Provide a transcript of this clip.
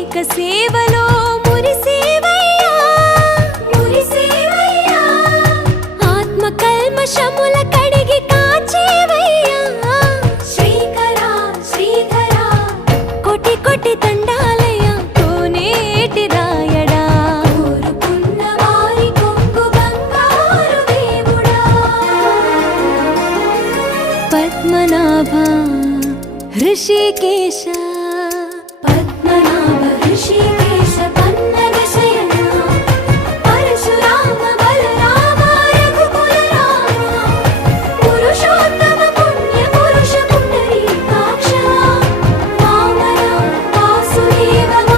అభిషేక సేవలో మురిసేవయ్యా మురిసేవయ్యా ఆత్మ కల్మషముల కడిగి కాచేవయ్యా శ్రీకరా శ్రీధరా కోటి కోటి దండాలయ్యా కోనేటి రాయడా కోరుకున్న వారి కొంగు బంగారు దేవుడా పద్మనాభ ऋषिकेश पद्मनाभ ऋषिकेश